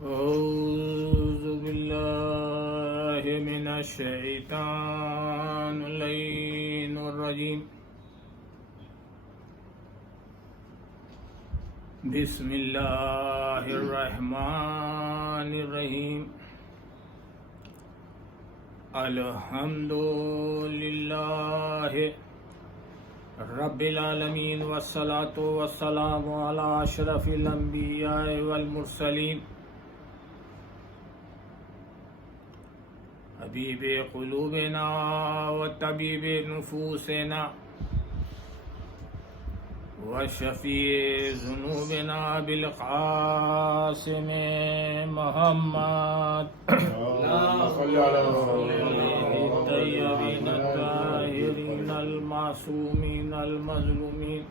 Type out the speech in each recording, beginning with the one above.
أعوذ بالله من الشيطان اللعين الرجيم. بسم الله الرحمن الرحيم. الحمد لله رب العالمين والصلاة والسلام على أشرف الأنبياء والمرسلين حبیب قلوبنا وطبیب نفوسنا وشفیع ذنوبنا بالقاسم محمد الطیبین الطاہرین المعصومین المظلومین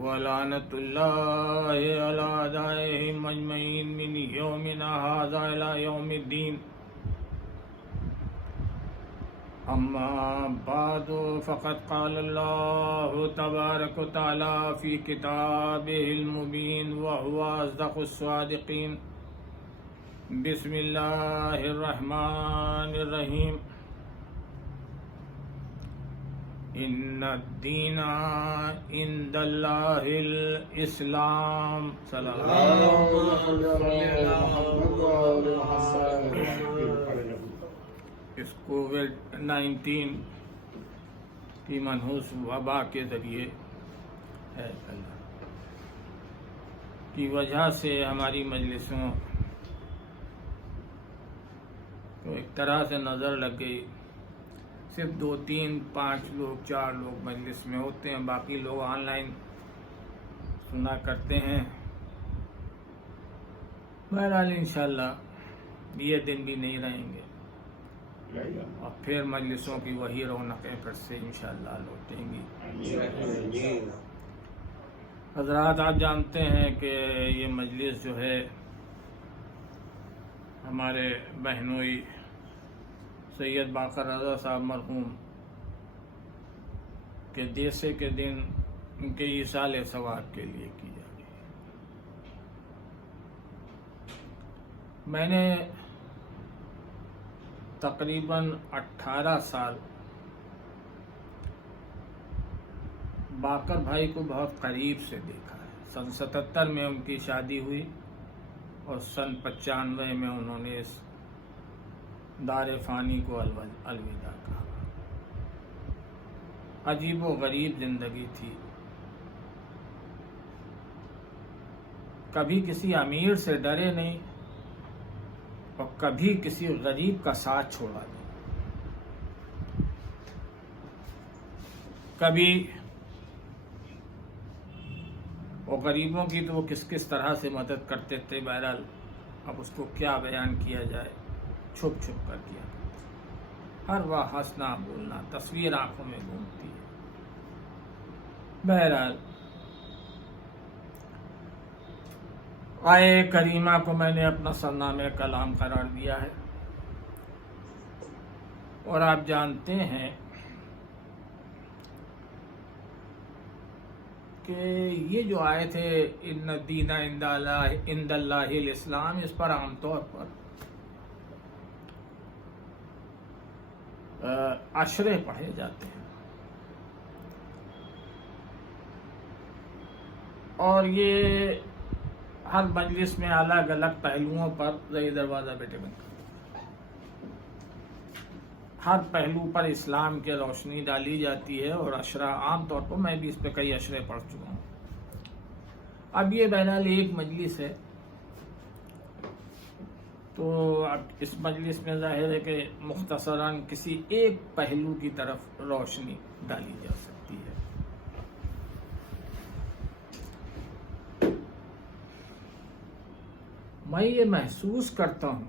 ولعنت اللہ علی اعدائہم اجمعین من یومنا ھذا الی یوم الدین. اما بعد فقد قال اللہ تبارک و تعالی فی کتابہ المبین وہو اصدق الصادقین. بسم اللہ الرحمن الرحیم. ان الدین عند اللہ الاسلام. اس کووڈ-19 کی منحوس وبا کے ذریعے کی وجہ سے ہماری مجلسوں کو ایک طرح سے نظر لگ گئی. صرف 2 3 5 لوگ 4 لوگ مجلس میں ہوتے ہیں، باقی لوگ آن لائن سنا کرتے ہیں. بہرحال انشاءاللہ یہ دن بھی نہیں رہیں گے اور پھر مجلسوں کی وہی رونقیں پھر سے انشاءاللہ لوٹیں گی. حضرات آپ جانتے ہیں کہ یہ مجلس جو ہے ہمارے بہنوئی سید باقر رضا صاحب مرحوم کے دیسے کے دن ان کے ایصال ثواب کے لیے کی جا رہی ہے. میں نے تقریباً 18 سال باقر بھائی کو بہت قریب سے دیکھا ہے. سن 77 میں ان کی شادی ہوئی اور سن 95 میں انہوں نے اس دار فانی کو الوداع کہا. عجیب و غریب زندگی تھی. کبھی کسی امیر سے ڈرے نہیں اور کبھی کسی غریب کا ساتھ چھوڑا نہیں. کبھی وہ غریبوں کی تو وہ کس طرح سے مدد کرتے تھے. بہرحال اب اس کو کیا بیان کیا جائے، چھپ چھپ کر کیا. ہر وقت ہنسنا بولنا، تصویر آنکھوں میں گھومتی ہے. بہرحال آئے کریمہ کو میں نے اپنا سرنامہ کلام قرار دیا ہے اور آپ جانتے ہیں کہ یہ جو آئے تھے ان الدین عند اللہ الاسلام، اس پر عام طور پر عشرے پڑھے جاتے ہیں اور یہ ہر مجلس میں الگ الگ پہلوؤں پر ذرا دروازہ بیٹے بند کر ہر پہلو پر اسلام کی روشنی ڈالی جاتی ہے اور عشرہ عام طور پر میں بھی اس پہ کئی عشرے پڑھ چکا ہوں. اب یہ بہرحال ایک مجلس ہے تو اب اس مجلس میں ظاہر ہے کہ مختصراً کسی ایک پہلو کی طرف روشنی ڈالی جا سکتی ہے. میں یہ محسوس کرتا ہوں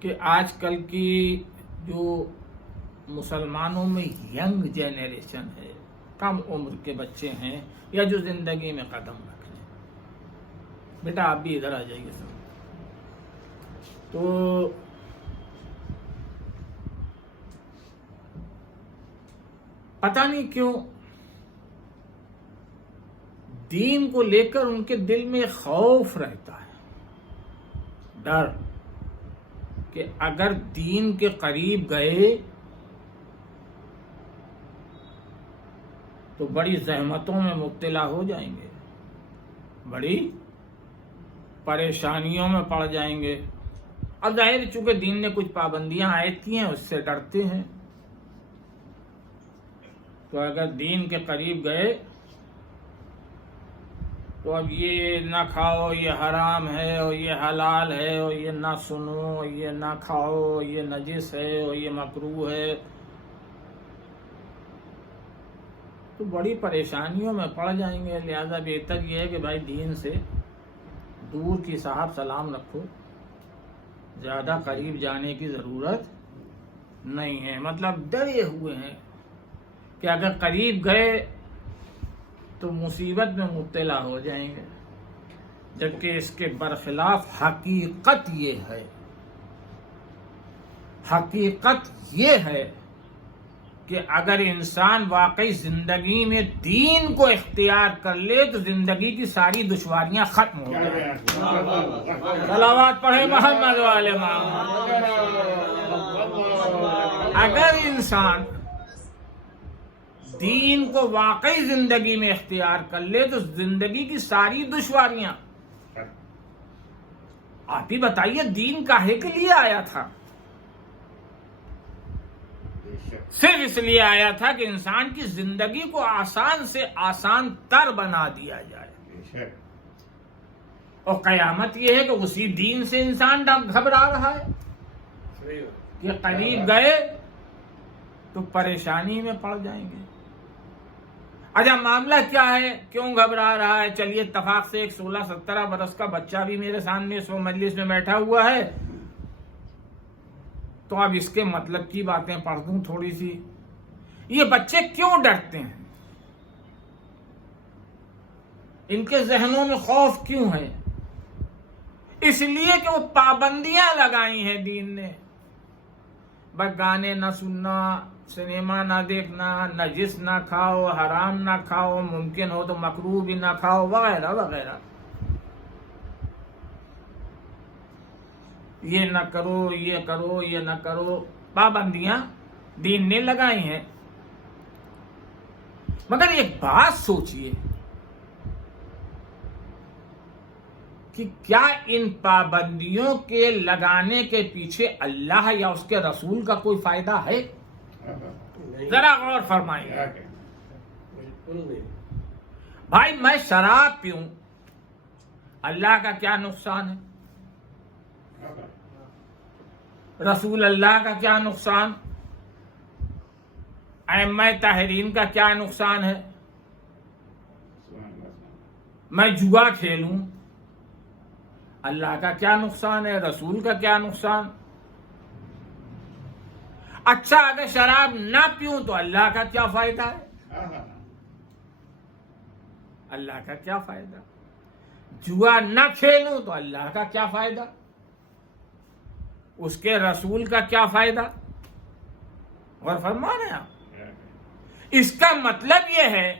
کہ آج کل کی جو مسلمانوں میں ینگ جنریشن ہے، کم عمر کے بچے ہیں یا جو زندگی میں قدم رکھ رہے ہیں. بیٹا آپ بھی ادھر آ جائیے سر. تو پتہ نہیں کیوں دین کو لے کر ان کے دل میں خوف رہتا ہے، ڈر، کہ اگر دین کے قریب گئے تو بڑی زحمتوں میں مبتلا ہو جائیں گے، بڑی پریشانیوں میں پڑ جائیں گے۔ اب ظاہر چونکہ دین نے کچھ پابندیاں عائد کی ہیں، اس سے ڈرتے ہیں، تو اگر دین کے قریب گئے تو اب یہ نہ کھاؤ یہ حرام ہے، اور یہ حلال ہے، اور یہ نہ سنو، اور یہ نہ کھاؤ، اور یہ نجس ہے، اور یہ مکروہ ہے، تو بڑی پریشانیوں میں پڑ جائیں گے۔ لہذا بہتر یہ ہے کہ بھائی دین سے دور کی صاحب سلام رکھو، زیادہ قریب جانے کی ضرورت نہیں ہے۔ مطلب ڈرے ہوئے ہیں کہ اگر قریب گئے تو مصیبت میں مبتلا ہو جائیں گے، جبکہ اس کے برخلاف حقیقت یہ ہے، حقیقت یہ ہے کہ اگر انسان واقعی زندگی میں دین کو اختیار کر لے تو زندگی کی ساری دشواریاں ختم ہو جائیں۔ صلوات پڑھے محمد والے محمد۔ اگر انسان دین کو واقعی زندگی میں اختیار کر لے تو زندگی کی ساری دشواریاں، آپ ہی بتائیے دین کاہے کے لیے آیا تھا؟ صرف اس لیے آیا تھا کہ انسان کی زندگی کو آسان سے آسان تر بنا دیا جائے، اور قیامت یہ ہے کہ اسی دین سے انسان گھبرا رہا ہے کہ قریب گئے تو پریشانی میں پڑ جائیں گے۔ اچھا معاملہ کیا ہے، کیوں گھبرا رہا ہے؟ چلیے اتفاق سے ایک 16-17 برس کا بچہ بھی میرے سامنے اس مجلس میں بیٹھا ہوا ہے، تو اب اس کے مطلب کی باتیں پڑھ دوں تھوڑی سی۔ یہ بچے کیوں ڈرتے ہیں؟ ان کے ذہنوں میں خوف کیوں ہے؟ اس لیے کہ وہ پابندیاں لگائی ہیں دین نے، بس گانے نہ سننا، سنیما نہ دیکھنا، نجس نہ کھاؤ، حرام نہ کھاؤ، ممکن ہو تو مکروہ بھی نہ کھاؤ، وغیرہ وغیرہ، یہ نہ کرو، یہ کرو، یہ نہ کرو، پابندیاں دین نے لگائی ہیں۔ مگر ایک بات سوچئے کہ کیا ان پابندیوں کے لگانے کے پیچھے اللہ یا اس کے رسول کا کوئی فائدہ ہے؟ ذرا غور فرمائیے۔ بھائی میں شراب پیوں، اللہ کا کیا نقصان ہے؟ رسول اللہ کا کیا نقصان؟ ائمہ طاہرین کا کیا نقصان ہے؟ میں جوا کھیلوں، اللہ کا کیا نقصان ہے؟ رسول کا کیا نقصان؟ اچھا اگر شراب نہ پیوں تو اللہ کا کیا فائدہ ہے؟ اللہ کا کیا فائدہ؟ جوا نہ کھیلوں تو اللہ کا کیا فائدہ؟ اس کے رسول کا کیا فائدہ؟ اور فرما رہے ہیں آپ، اس کا مطلب یہ ہے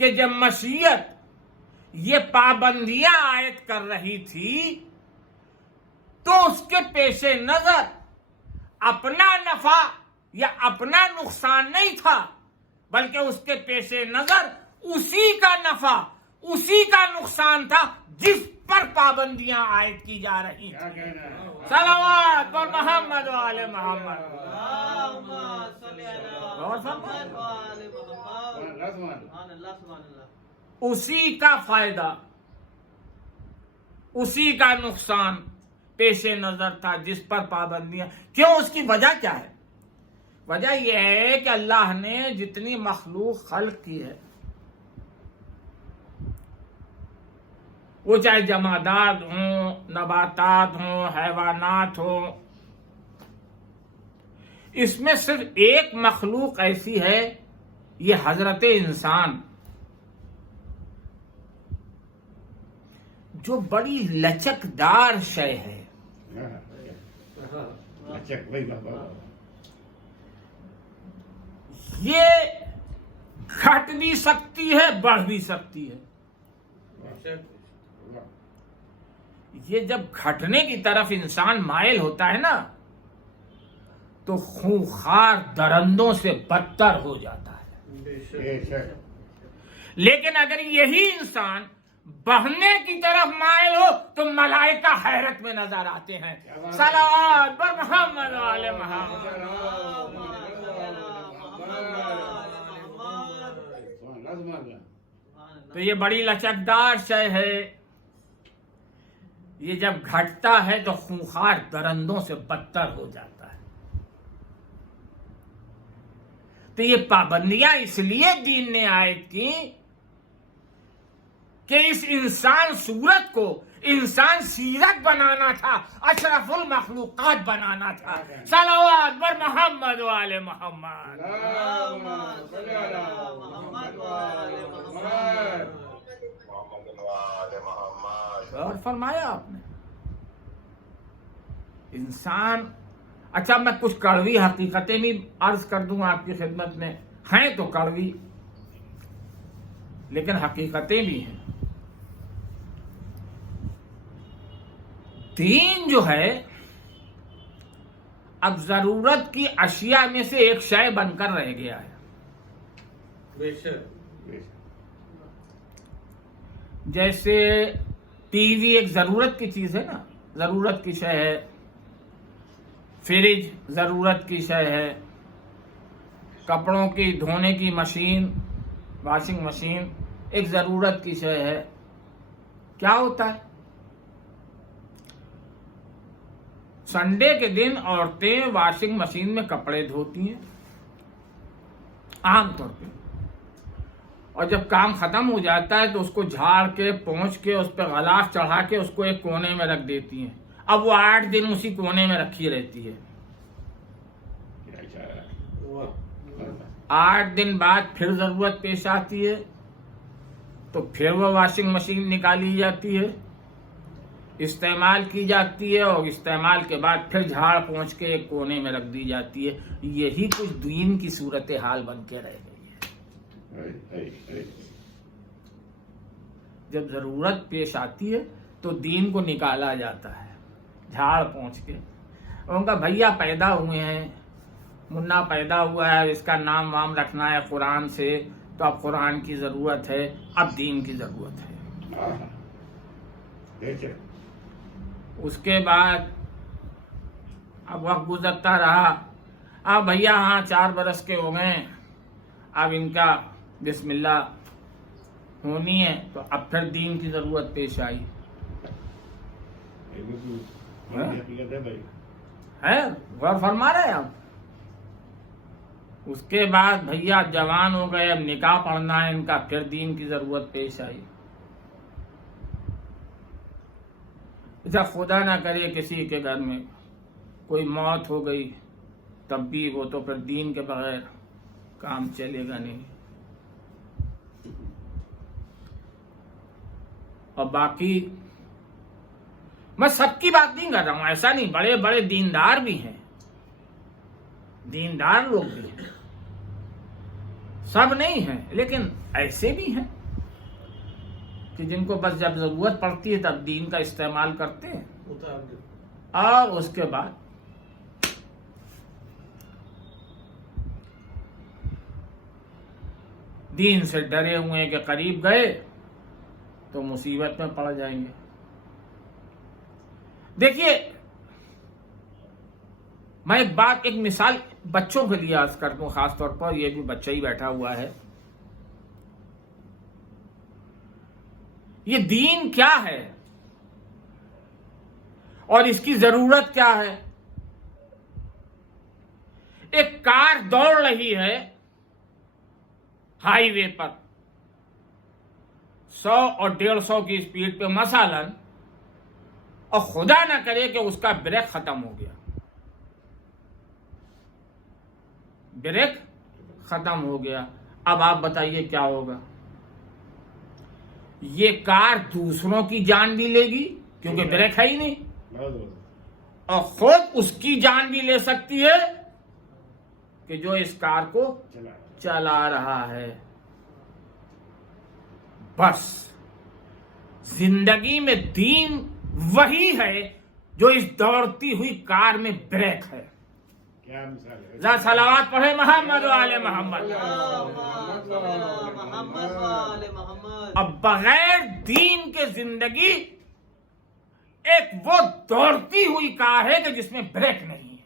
کہ جب مشیت یہ پابندیاں عائد کر رہی تھی تو اس کے پیش نظر اپنا نفع یا اپنا نقصان نہیں تھا، بلکہ اس کے پیش نظر اسی کا نفع اسی کا نقصان تھا جس پر پابندیاں عائد کی جا رہی ہیں۔ صلوات پر محمد والے محمد۔ اسی کا فائدہ اسی کا نقصان پیش نظر تھا جس پر پابندیاں۔ کیوں؟ اس کی وجہ کیا ہے؟ وجہ یہ ہے کہ اللہ نے جتنی مخلوق خلق کی ہے، وہ چاہے جمادات ہوں، نباتات ہوں، حیوانات ہوں، اس میں صرف ایک مخلوق ایسی ہے، یہ حضرت انسان، جو بڑی لچکدار شے ہے۔ یہ گھٹ بھی سکتی ہے، بڑھ بھی سکتی ہے۔ یہ جب گھٹنے کی طرف انسان مائل ہوتا ہے نا تو خونخوار درندوں سے بدتر ہو جاتا ہے۔ لیکن اگر یہی انسان بڑھنے کی طرف مائل ہو تو ملائکہ حیرت میں نظر آتے ہیں۔ صلوات بر محمد وعلی محمد۔ تو یہ بڑی لچکدار شے ہے، یہ جب گھٹتا ہے تو خونخوار درندوں سے بدتر ہو جاتا ہے۔ تو یہ پابندیاں اس لیے دین نے عائد کی کہ اس انسان صورت کو انسان سیرت بنانا تھا، اشرف المخلوقات بنانا تھا۔ صلوات بر محمد وعلی محمد۔ اور فرمایا آپ نے انسان، اچھا میں کچھ کڑوی حقیقتیں بھی عرض کر دوں آپ کی خدمت میں، ہیں تو کڑوی لیکن حقیقتیں بھی ہیں۔ دین جو ہے اب ضرورت کی اشیاء میں سے ایک شے بن کر رہ گیا ہے۔ جیسے ٹی وی ایک ضرورت کی چیز ہے نا، ضرورت کی شے ہے، فریج ضرورت کی شے ہے، کپڑوں کی دھونے کی مشین، واشنگ مشین ایک ضرورت کی شے ہے۔ کیا ہوتا ہے؟ سنڈے کے دن عورتیں واشنگ مشین میں کپڑے دھوتی ہیں عام طور پہ، اور جب کام ختم ہو جاتا ہے تو اس کو جھاڑ کے پونچھ کے اس پہ غلاف چڑھا کے اس کو ایک کونے میں رکھ دیتی ہیں۔ اب وہ 8 دن اسی کونے میں رکھی رہتی ہے۔ 8 دن بعد پھر ضرورت پیش آتی ہے تو پھر وہ واشنگ مشین نکالی جاتی ہے، استعمال کی جاتی ہے، اور استعمال کے بعد پھر جھاڑ پونچھ کے ایک کونے میں رکھ دی جاتی ہے۔ یہی کچھ دین کی صورتحال بن کے رہ گئی ہے۔ جب ضرورت پیش آتی ہے تو دین کو نکالا جاتا ہے جھاڑ پونچھ کے۔ ان کا بھیا پیدا ہوئے ہیں، منا پیدا ہوا ہے، اس کا نام وام رکھنا ہے قرآن سے، تو اب قرآن کی ضرورت ہے، اب دین کی ضرورت ہے۔ اس کے بعد اب وقت گزرتا رہا، اب بھیا ہاں 4 برس کے ہو گئے، اب ان کا بسم اللہ ہونی ہے، تو اب پھر دین کی ضرورت پیش آئی ہے۔ غور فرما رہے ہیں آپ؟ اس کے بعد بھیا جوان ہو گئے، اب نکاح پڑھنا ہے ان کا، پھر دین کی ضرورت پیش آئی۔ اچھا خدا نہ کرے کسی کے گھر میں کوئی موت ہو گئی، تب بھی وہ تو پھر دین کے بغیر کام چلے گا نہیں۔ اور باقی میں سب کی بات نہیں کر رہا ہوں، ایسا نہیں، بڑے بڑے دیندار بھی ہیں، دیندار لوگ بھی ہیں، سب نہیں ہیں، لیکن ایسے بھی ہیں کہ جن کو بس جب ضرورت پڑتی ہے تب دین کا استعمال کرتے ہیں، اور اس کے بعد دین سے ڈرے ہوئے کہ قریب گئے تو مصیبت میں پڑ جائیں گے۔ دیکھیے میں ایک مثال بچوں کے لیے عرض کر دوں، خاص طور پر یہ بھی بچہ ہی بیٹھا ہوا ہے۔ یہ دین کیا ہے اور اس کی ضرورت کیا ہے؟ ایک کار دوڑ رہی ہے ہائی وے پر 100 اور 150 کی اسپیڈ پہ مثلاً، اور خدا نہ کرے کہ اس کا بریک ختم ہو گیا، بریک ختم ہو گیا، اب آپ بتائیے کیا ہوگا؟ یہ کار دوسروں کی جان بھی لے گی کیونکہ بریک ہے ہی نہیں، اور خود اس کی جان بھی لے سکتی ہے کہ جو اس کار کو چلا رہا ہے۔ بس زندگی میں دین وہی ہے جو اس دوڑتی ہوئی کار میں بریک ہے. کیا مثال ہے؟ ذرا صلوات پڑھے محمد و آل محمد. اب بغیر دین کے زندگی ایک وہ دوڑتی ہوئی کار ہے کہ جس میں بریک نہیں ہے.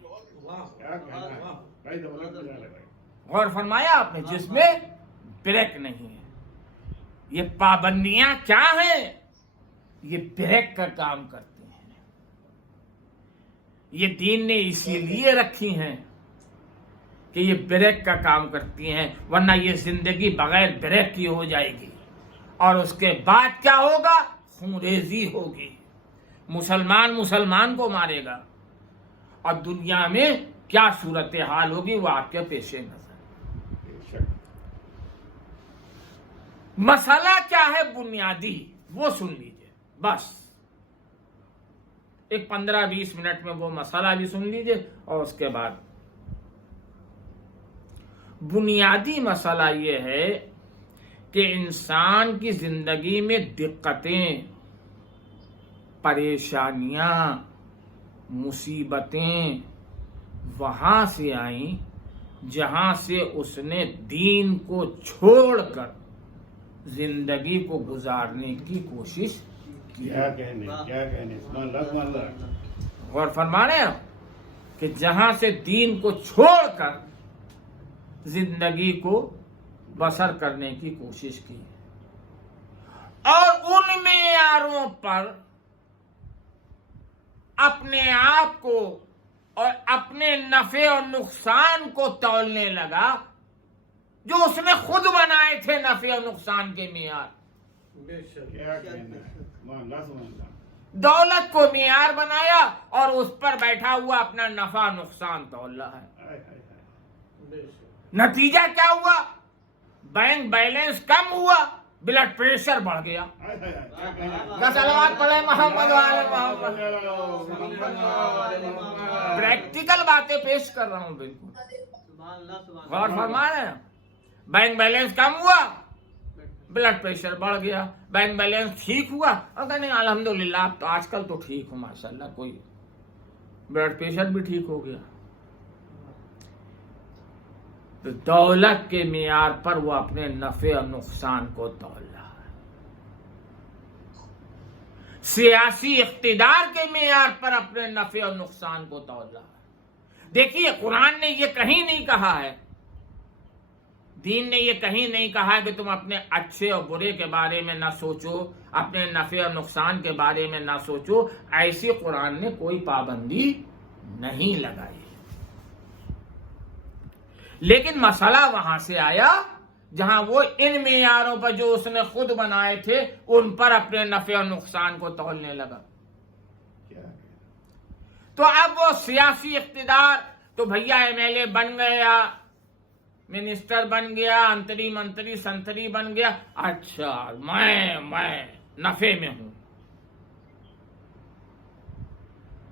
کیا کہنا ہے؟ بھائی دولت میں جا رہا ہے. غور فرمایا آپ نے؟ جس میں بریک نہیں ہے. یہ پابندیاں کیا ہیں؟ یہ بریک کا کام کرتی ہیں. یہ دین نے اسی لیے رکھی ہیں کہ یہ بریک کا کام کرتی ہیں، ورنہ یہ زندگی بغیر بریک کی ہو جائے گی اور اس کے بعد کیا ہوگا؟ خونریزی ہوگی. مسلمان کو مارے گا اور دنیا میں کیا صورتحال ہوگی وہ آپ کے پیش نظر. بے شک. مسئلہ کیا ہے بنیادی وہ سن لیجئے. بس ایک 15-20 منٹ میں وہ مسئلہ بھی سن لیجئے اور اس کے بعد بنیادی مسئلہ یہ ہے کہ انسان کی زندگی میں دقتیں، پریشانیاں، مصیبتیں وہاں سے آئیں جہاں سے اس نے دین کو چھوڑ کر زندگی کو گزارنے کی کوشش کی. کیا کہنے سبحان اللہ سبحان اللہ. غور فرما رہے ہیں کہ جہاں سے دین کو چھوڑ کر زندگی کو بسر کرنے کی کوشش کی اور ان معیاروں پر اپنے آپ کو اور اپنے نفع اور نقصان کو تولنے لگا جو اس نے خود بنائے تھے نفع اور نقصان کے معیار. کیا کہنا ہے سبحان اللہ سبحان اللہ. دولت کو معیار بنایا اور اس پر بیٹھا ہوا اپنا نفع نقصان تول رہا ہے. ہائے ہائے ہائے. نتیجہ کیا ہوا؟ بینک بیلنس کم ہوا، بلڈ پریشر بڑھ گیا. ہائے ہائے ہائے. کیا کہنا ہے؟ کا صلوات پڑھے محمد و آل محمد. محمد. پریکٹیکل باتیں پیش کر رہا ہوں بالکل. غور فرما رہے ہیں؟ بینک بیلنس کم ہوا، بلڈ پریشر بڑھ گیا. بینک بیلنس ٹھیک ہوا اور کہنے الحمدللہ اب تو آج کل تو ٹھیک ہوں ماشاءاللہ، کوئی بلڈ پریشر بھی ٹھیک ہو گیا. تو دولت کے معیار پر وہ اپنے نفع اور نقصان کو تول رہا ہے. سیاسی اقتدار کے معیار پر اپنے نفع اور نقصان کو تول رہا ہے. دیکھیے قرآن نے یہ کہیں نہیں کہا ہے، دین نے یہ کہیں نہیں کہا کہ تم اپنے اچھے اور برے کے بارے میں نہ سوچو، اپنے نفع اور نقصان کے بارے میں نہ سوچو. ایسی قرآن نے کوئی پابندی نہیں لگائی. لیکن مسئلہ وہاں سے آیا جہاں وہ ان معیاروں پر جو اس نے خود بنائے تھے ان پر اپنے نفع اور نقصان کو تولنے لگا. تو اب وہ سیاسی اقتدار تو بھیا MLA بن گیا، منسٹر بن گیا، انتری منتری سنتری بن گیا. اچھا میں نفع میں ہوں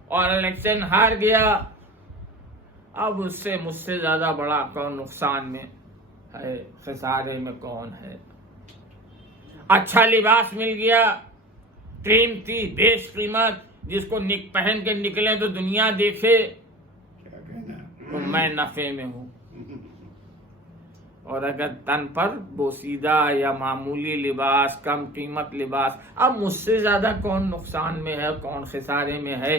اور الیکشن ہار گیا. اب اس سے مجھ سے زیادہ بڑا کون نقصان میں ہے، خسارے میں کون ہے. اچھا لباس مل گیا، قیمتی بیش قیمت، جس کو پہن کے نکلے تو دنیا دیکھے، کیا کہنا ہے؟ تو میں نفع میں ہوں. اور اگر تن پر بوسیدہ یا معمولی لباس، کم قیمت لباس، اب مجھ سے زیادہ کون نقصان میں ہے، کون خسارے میں ہے.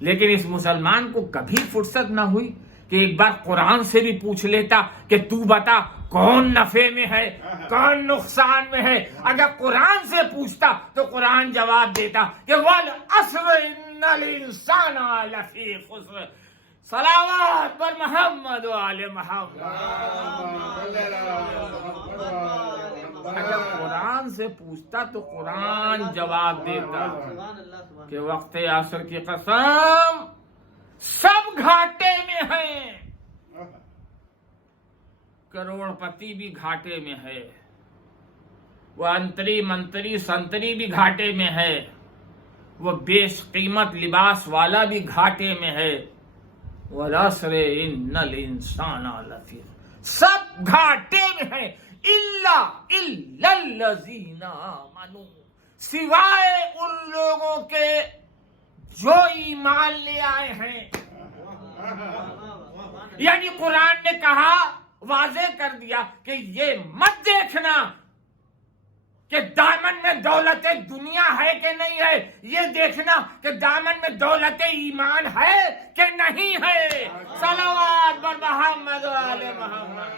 لیکن اس مسلمان کو کبھی فرصت نہ ہوئی کہ ایک بار قرآن سے بھی پوچھ لیتا کہ تو بتا کون نفع میں ہے، کون نقصان میں ہے. اگر قرآن سے پوچھتا تو قرآن جواب دیتا کہ وَالْعَصْرِ إِنَّ الْإِنسَانَ لَفِي خُسْرٍ. صلوات پر محمد و آل محمد. اگر قرآن سے پوچھتا تو قرآن جواب دیتا کہ وقت عصر کی قسم سب گھاٹے میں ہیں. کروڑ پتی بھی گھاٹے میں ہے، وہ انتری منتری سنتری بھی گھاٹے میں ہے، وہ بیش قیمت لباس والا بھی گھاٹے میں ہے. وَالْعَصْرِ إِنَّ الْإِنسَانَ لَفِي، سب گھاٹے میں ہیں. الا الذین آمنوا، سوائے ان لوگوں کے جو ایمان لے آئے ہیں. یعنی قرآن نے کہا، واضح کر دیا کہ یہ مت دیکھنا کہ دامن میں دولت دنیا ہے کہ نہیں ہے، یہ دیکھنا کہ دامن میں دولت ایمان ہے کہ نہیں ہے. صلوات بر محمد و آل محمد.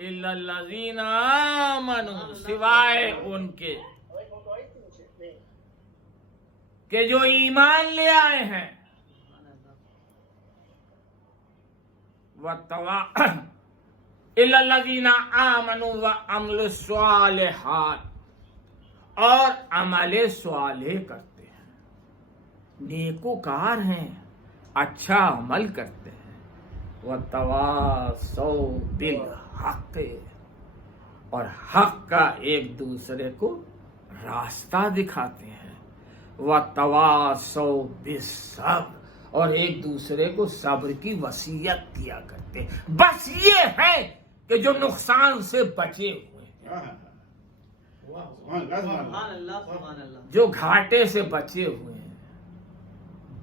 الا الذین آمنوا، سوائے ان کے کہ جو ایمان لے آئے ہیں. الا الذین آمنوا وعملوا الصالحات، اور عمل صالح کرتے ہیں، نیکوکار ہیں، اچھا عمل کرتے ہیں. وتواصوا بالحق، اور حق کا ایک دوسرے کو راستہ دکھاتے ہیں. وتواصوا بالصبر، اور ایک دوسرے کو صبر کی وصیت کیا کرتے ہیں. بس یہ ہے کہ جو نقصان سے بچے ہوئے ہیں، جو گھاٹے سے بچے ہوئے ہیں.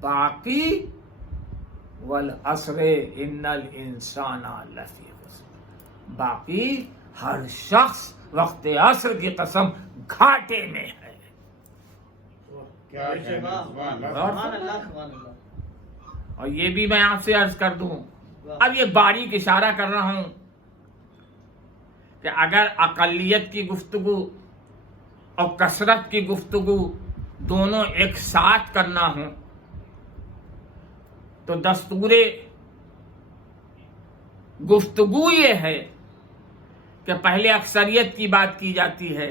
باقی والعصر ان الانسان لفی خسر، باقی ہر شخص وقت عصر کی قسم گھاٹے میں ہے. اور یہ بھی میں آپ سے عرض کر دوں، اب یہ باریک اشارہ کر رہا ہوں کہ اگر اقلیت کی گفتگو اور کثرت کی گفتگو دونوں ایک ساتھ کرنا ہو تو دستور گفتگو یہ ہے کہ پہلے اکثریت کی بات کی جاتی ہے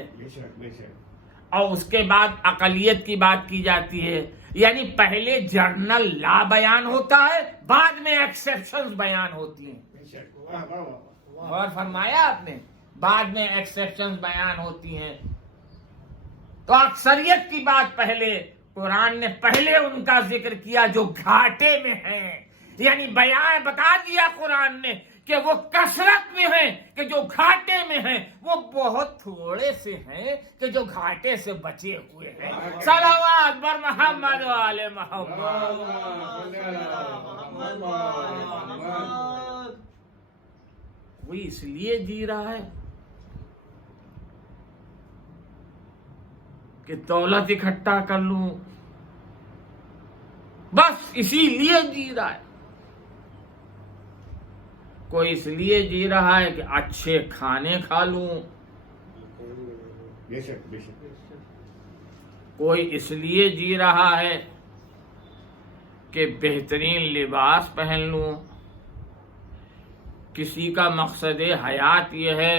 اور اس کے بعد اقلیت کی بات کی جاتی ہے. یعنی پہلے جرنل لا بیان ہوتا ہے، بعد میں ایکسیپشنز بیان ہوتی ہیں. اور فرمایا آپ نے، بعد میں ایکسیپشنز بیان ہوتی ہیں. تو اکثریت کی بات پہلے، قرآن نے پہلے ان کا ذکر کیا جو گھاٹے میں ہیں. یعنی بیان بتا دیا قرآن نے کہ وہ کثرت میں ہیں، کہ جو گھاٹے میں ہیں وہ بہت تھوڑے سے ہیں کہ جو گھاٹے سے بچے ہوئے ہیں. صلوات بر محمد و آل محمد. کوئی اس لیے جی رہا ہے کہ دولت اکٹھا کر لوں، بس اسی لیے جی رہا ہے. کوئی اس لیے جی رہا ہے کہ اچھے کھانے کھا لوں، کوئی اس لیے جی رہا ہے کہ بہترین لباس پہن لوں. کسی کا مقصد حیات یہ ہے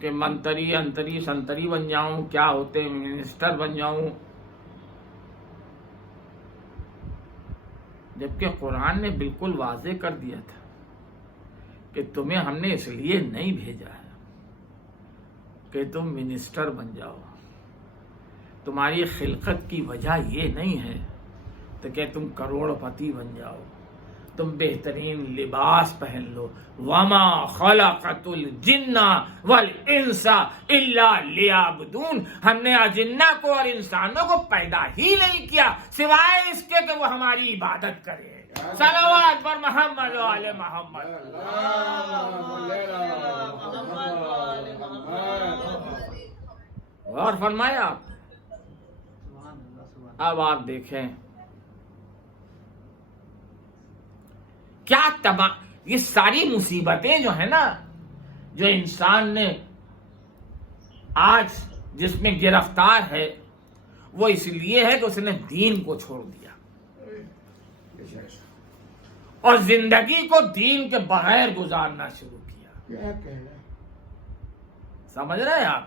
کہ منتری انتری سنتری بن جاؤں، کیا ہوتے ہیں، منسٹر بن جاؤں. جبکہ قرآن نے بالکل واضح کر دیا تھا کہ تمہیں ہم نے اس لیے نہیں بھیجا ہے کہ تم منسٹر بن جاؤ. تمہاری خلقت کی وجہ یہ نہیں ہے تو کہ تم کروڑ پتی بن جاؤ. تم بہترین لباس پہن لو. وما خلقت الجن والانس الا لیعبدون، ہم نے اجنہ کو اور انسانوں کو پیدا ہی نہیں کیا سوائے اس کے کہ وہ ہماری عبادت کرے. صلوات پر محمد و آل محمد. اور فرمایا اب آپ دیکھیں کیا یہ ساری مصیبتیں جو ہیں نا جو انسان نے آج جس میں گرفتار ہے وہ اس لیے ہے کہ اس نے دین کو چھوڑ دیا اور زندگی کو دین کے بغیر گزارنا شروع کیا. سمجھ رہے ہیں آپ؟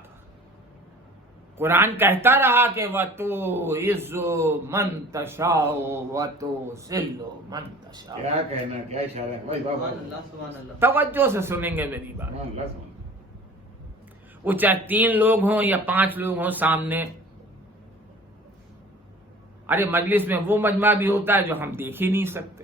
قرآن کہتا رہا کہ وَتُعِزُّ مَن تَشَاءُ وَتُذِلُّ مَن تَشَاءُ. کیا کہنا، کیا اشارہ ہے بھائی. بابا توجہ سے سنیں گے میری بات. وہ چاہے 3 لوگ ہوں یا 5 لوگ ہوں سامنے. ارے مجلس میں وہ مجمع بھی ہوتا ہے جو ہم دیکھ ہی نہیں سکتے.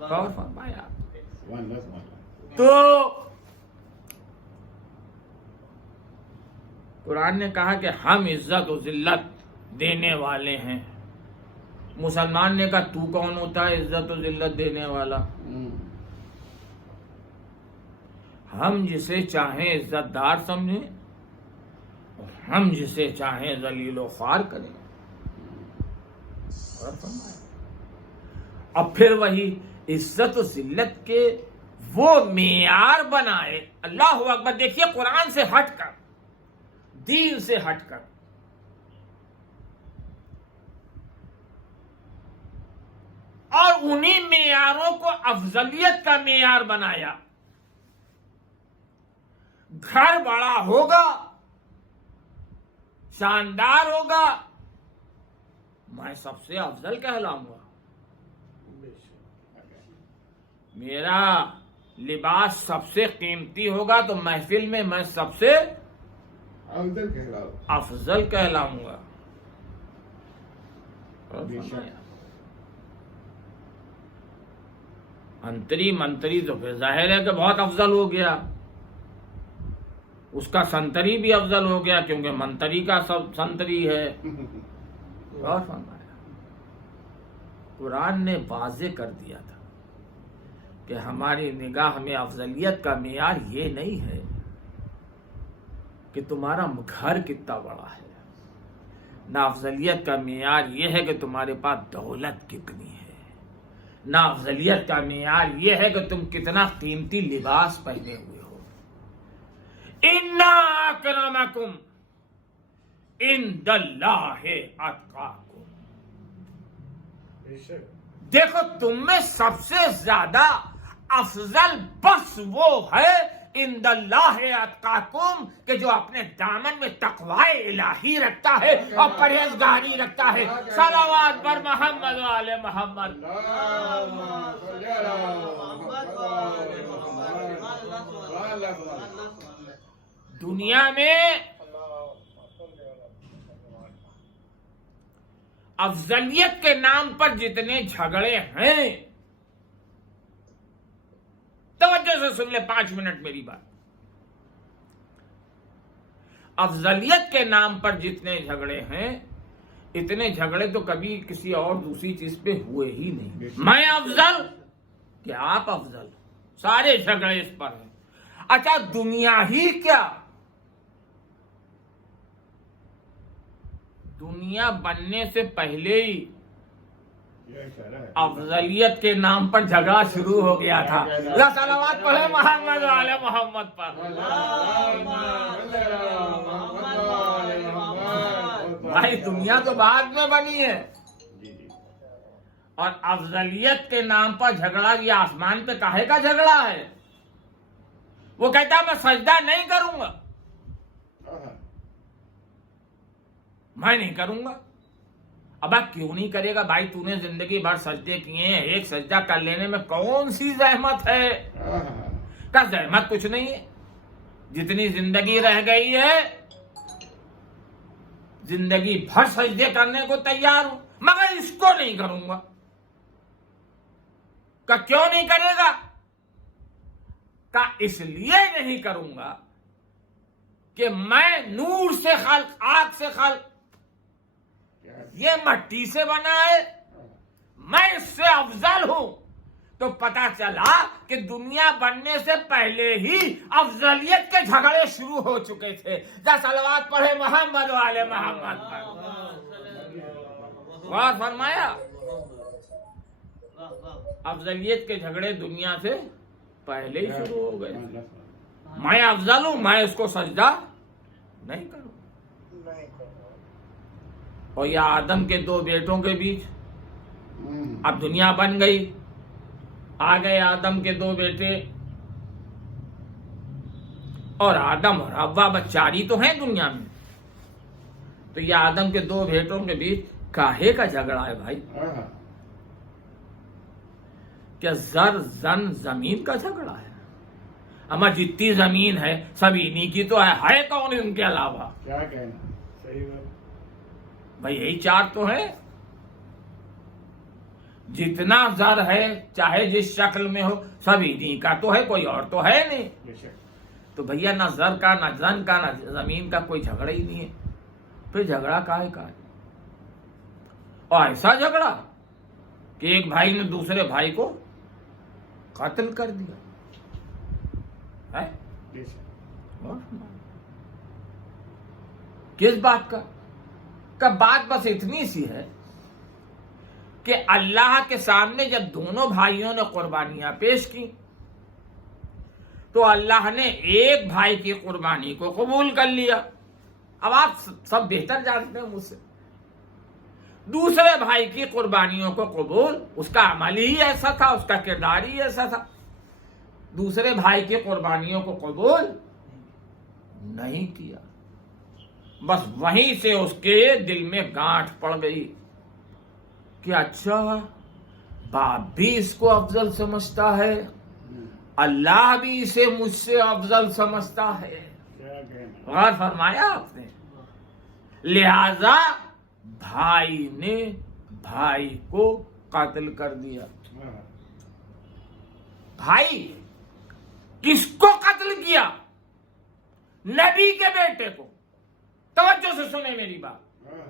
غور فرمایا. سبحان اللہ سبحان اللہ تو قرآن نے کہا کہ ہم عزت و ذلت دینے والے ہیں. مسلمان نے کہا تو کون ہوتا ہے عزت و ذلت دینے والا؟ ہم جسے چاہیں عزت دار سمجھیں اور ہم جسے چاہیں ذلیل و خوار کریں. اور فرمایا اب پھر وہی عزت و ذلت کے وہ معیار بنائے. اللہ اکبر. دیکھیے قرآن سے ہٹ کر، دین سے ہٹ کر اور انہی معیاروں کو افضلیت کا معیار بنایا. گھر بڑا ہوگا، شاندار ہوگا، میں سب سے افضل کہلاؤں گا. میرا لباس سب سے قیمتی ہوگا تو محفل میں میں سب سے افضل کہلاؤں گا. انتری منتری تو پھر ظاہر ہے کہ بہت افضل ہو گیا، اس کا سنتری بھی افضل ہو گیا کیونکہ منتری کا سب سنتری ہے. اور فرمایا قرآن نے واضح کر دیا تھا کہ ہماری نگاہ میں افضلیت کا معیار یہ نہیں ہے کہ تمہارا گھر کتنا بڑا ہے، نہ افضلیت کا معیار یہ ہے کہ تمہارے پاس دولت کتنی ہے، نہ افضلیت کا معیار یہ ہے کہ تم کتنا قیمتی لباس پہنے ہوئے ہو. اِنَّا أَكْرَمَكُمْ عِندَ اللَّهِ أَتْقَاكُمْ. دیکھو تم میں سب سے زیادہ افضل بس وہ ہے عند اللہ اتقاکم کہ جو اپنے دامن میں تقوی الہی رکھتا ہے اور پرہیزگاری رکھتا ہے. صلوات پر محمد و آل محمد. دنیا میں افضلیت کے نام پر جتنے جھگڑے ہیں، توجہ سے سن لے 5 منٹ میری بات. افضلیت کے نام پر جتنے جھگڑے ہیں، اتنے جھگڑے تو کبھی کسی اور دوسری چیز پہ ہوئے ہی نہیں. میں افضل کہ آپ افضل، سارے جھگڑے اس پر ہیں. اچھا دنیا ہی کیا، دنیا بننے سے پہلے ہی افضلیت کے نام پر جھگڑا شروع ہو گیا تھا. اللہ صلوات پڑھے محمد و آل محمد پر. بھائی دنیا تو بعد میں بنی ہے اور افضلیت کے نام پر جھگڑا یہ آسمان پہ کاہے کا جھگڑا ہے؟ وہ کہتا ہے میں سجدہ نہیں کروں گا، میں نہیں کروں گا. اب کیوں نہیں کرے گا بھائی؟ تو نے زندگی بھر سجدے کیے ہیں، ایک سجدہ کر لینے میں کون سی زحمت ہے؟ کا زحمت کچھ نہیں ہے. جتنی زندگی رہ گئی ہے زندگی بھر سجدے کرنے کو تیار ہوں، مگر اس کو نہیں کروں گا. کا کیوں نہیں کرے گا؟ کا اس لیے نہیں کروں گا کہ میں نور سے خلق، آگ سے خلق، یہ مٹی سے بنا ہے، میں اس سے افضل ہوں. تو پتا چلا کہ دنیا بننے سے پہلے ہی افضلیت کے جھگڑے شروع ہو چکے تھے. جا صلوات پڑھے محمد و آل محمد پر. غور فرمایا افضلیت کے جھگڑے دنیا سے پہلے ہی شروع ہو گئے. میں افضل ہوں، میں اس کو سجدہ نہیں کروں. اور یہ آدم کے 2 بیٹوں کے بیچ اب دنیا بن گئی، آ گئے آدم کے 2 بیٹے اور آدم اور حوا بچاری تو ہیں دنیا میں. تو یہ آدم کے 2 بیٹوں کے بیچ کاہے کا جھگڑا ہے بھائی؟ کیا زر زن زمین کا جھگڑا ہے؟ اما جتنی زمین ہے سب انہی کی تو ہے کون ان کے علاوہ؟ کیا کہنا، صحیح بات بھائی یہی 4 تو ہیں. جتنا زر ہے چاہے جس شکل میں ہو سب انہی کا تو ہے، کوئی اور تو ہے نہیں. بے شک. تو بھیا نہ زر کا نہ زن کا نہ زمین کا کوئی جھگڑا ہی نہیں ہے، پھر جھگڑا کاہے کا ہے؟ اور ایسا جھگڑا کہ ایک بھائی نے دوسرے بھائی کو قتل کر دیا ہے. بے شک. کس بات کا بات بس اتنی سی ہے کہ اللہ کے سامنے جب دونوں بھائیوں نے قربانیاں پیش کی تو اللہ نے ایک بھائی کی قربانی کو قبول کر لیا. اب آپ سب بہتر جانتے ہیں مجھ سے، دوسرے بھائی کی قربانیوں کو قبول، اس کا عمل ہی ایسا تھا، اس کا کردار ہی ایسا تھا. دوسرے بھائی کی قربانیوں کو قبول نہیں کیا. بس وہیں سے اس کے دل میں گانٹھ پڑ گئی کہ اچھا باپ بھی اس کو افضل سمجھتا ہے، اللہ بھی اسے مجھ سے افضل سمجھتا ہے. کیا کہنا. غور فرمایا آپ نے؟ لہذا بھائی نے بھائی کو قتل کر دیا. ہاں. بھائی کس کو قتل کیا؟ نبی کے بیٹے کو. توجہ سے سنیں میری بات. ہاں.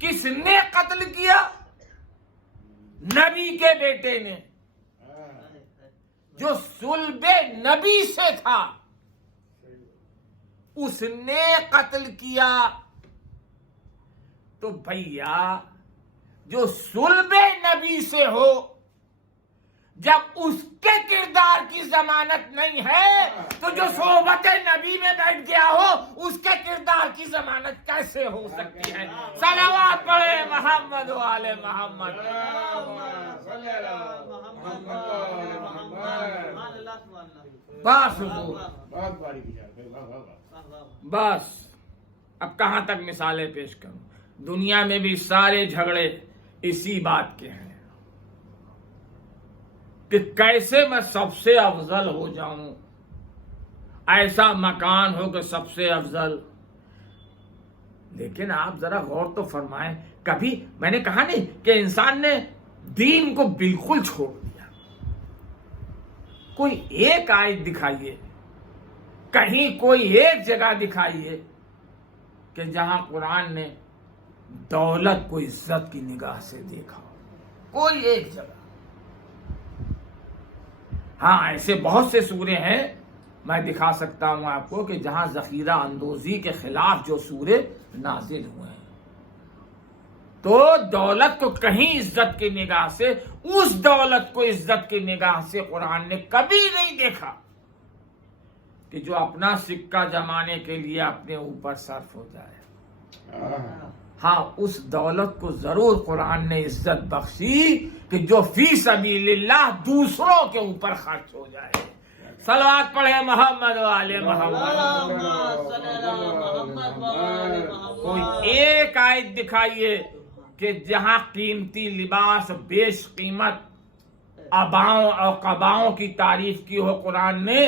کس نے قتل کیا؟ نبی کے بیٹے نے، ہاں. جو صلب نبی سے تھا اس نے قتل کیا. تو بھیا جو صلب نبی سے ہو، جب اس کے کردار کی ضمانت نہیں ہے تو جو صحبت نبی میں بیٹھ گیا ہو اس کے کردار کی ضمانت کیسے ہو سکتی ہے؟ صلوات پڑھے محمد و آل محمد. بس بہت باری کی جاتی ہے. واہ واہ واہ. بس اب کہاں تک مثالیں پیش کروں؟ دنیا میں بھی سارے جھگڑے اسی بات کے ہیں کہ کیسے میں سب سے افضل ہو جاؤں، ایسا مکان ہو کہ سب سے افضل. لیکن آپ ذرا غور تو فرمائیں، کبھی میں نے کہا نہیں کہ انسان نے دین کو بالکل چھوڑ دیا. کوئی ایک آیت دکھائیے، کہیں کوئی ایک جگہ دکھائیے کہ جہاں قرآن نے دولت کو عزت کی نگاہ سے دیکھا. کوئی ایک جگہ. ہاں ایسے بہت سے سورے ہیں، میں دکھا سکتا ہوں آپ کو کہ جہاں ذخیرہ اندوزی کے خلاف جو سورے نازل ہوئے ہیں تو دولت کو کہیں عزت کی نگاہ سے، اس دولت کو عزت کی نگاہ سے قرآن نے کبھی نہیں دیکھا کہ جو اپنا سکہ جمانے کے لیے اپنے اوپر صرف ہو جائے. ہاں اس دولت کو ضرور قرآن نے عزت بخشی کہ جو فی سبیل اللہ دوسروں کے اوپر خرچ ہو جائے. صلوات پڑھے محمد و آل محمد. کوئی ایک آیت دکھائیے کہ جہاں قیمتی لباس، بیش قیمت اباؤں اور قباؤں کی تعریف کی ہو قرآن نے،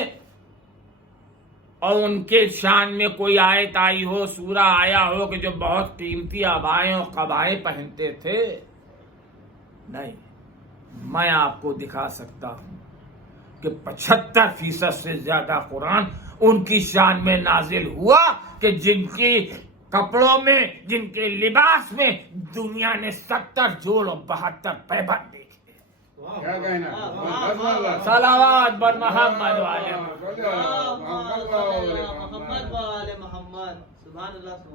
اور ان کے شان میں کوئی آیت آئی ہو، سورہ آیا ہو کہ جو بہت قیمتی ابائیں اور قبائیں پہنتے تھے. نہیں. میں آپ کو دکھا سکتا ہوں کہ 75% سے زیادہ قرآن ان کی شان میں نازل ہوا کہ جن کی کپڑوں میں، جن کے لباس میں دنیا نے 70 جوڑ اور 72 پیبند دیکھے. کیا کہنا. صلوات بر محمد والے.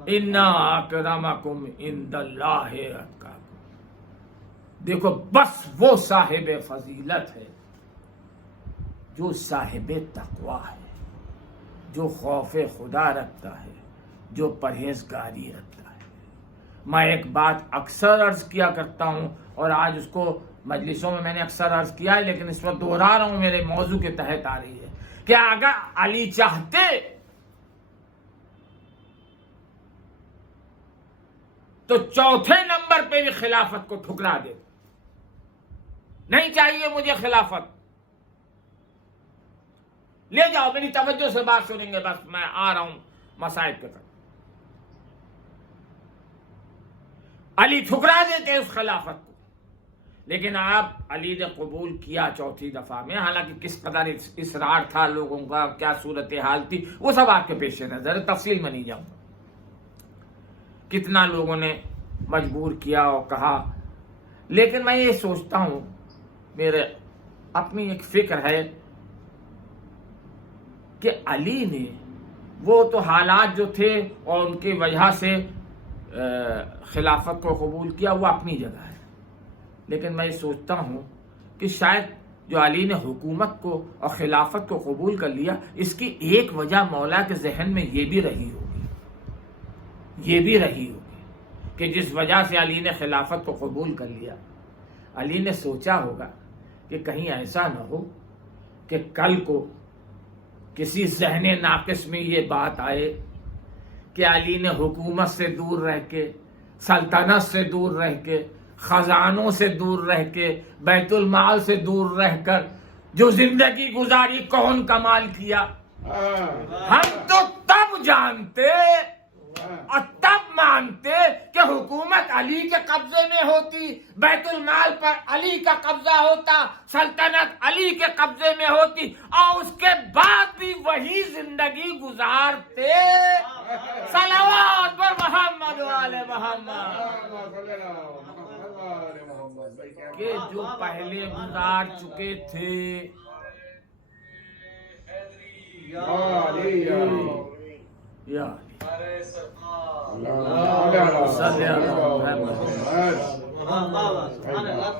اِنَّا اَكْرَمَكُمْ عِندَ اللَّهِ أَتْقَاكُمْ. دیکھو بس وہ صاحب فضیلت ہے جو صاحب تقوی ہے، جو خوف خدا رکھتا ہے، جو پرہیزگاری رکھتا ہے. میں ایک بات اکثر عرض کیا کرتا ہوں اور آج اس کو مجلسوں میں میں نے اکثر عرض کیا ہے، لیکن اس وقت دوہرا رہا ہوں، میرے موضوع کے تحت آ رہی ہے کہ اگر علی چاہتے تو چوتھے نمبر پہ بھی خلافت کو ٹھکرا دے. نہیں چاہیے مجھے خلافت، لے جاؤ. میری توجہ سے بات سنیں گے، بس میں آ رہا ہوں مسائل کے طرف. علی ٹھکرا دیتے اس خلافت کو لیکن آپ علی نے قبول کیا چوتھی دفعہ میں، حالانکہ کس قدر اصرار تھا لوگوں کا، کیا صورتحال تھی، وہ سب آپ کے پیش نظر ہے، تفصیل میں نہیں جاؤں گا۔ کتنا لوگوں نے مجبور کیا اور کہا، لیکن میں یہ سوچتا ہوں، میرے اپنی ایک فکر ہے کہ علی نے وہ تو حالات جو تھے اور ان کی وجہ سے خلافت کو قبول کیا، وہ اپنی جگہ ہے، لیکن میں یہ سوچتا ہوں کہ شاید جو علی نے حکومت کو اور خلافت کو قبول کر لیا، اس کی ایک وجہ مولا کے ذہن میں یہ بھی رہی ہوگی کہ جس وجہ سے علی نے خلافت کو قبول کر لیا، علی نے سوچا ہوگا کہ کہیں ایسا نہ ہو کہ کل کو کسی ذہن ناقص میں یہ بات آئے کہ علی نے حکومت سے دور رہ کے، سلطنت سے دور رہ کے، خزانوں سے دور رہ کے، بیت المال سے دور رہ کر جو زندگی گزاری، کون کمال کیا۔ ہم تو تب جانتے اور تب مانتے کہ حکومت علی کے قبضے میں ہوتی، بیت المال پر علی کا قبضہ ہوتا، سلطنت علی کے قبضے میں ہوتی، اور اس کے بعد بھی وہی زندگی گزارتے۔ صلوات پر محمد و آل محمد، کہ جو پہلے گزار چکے تھے۔ یا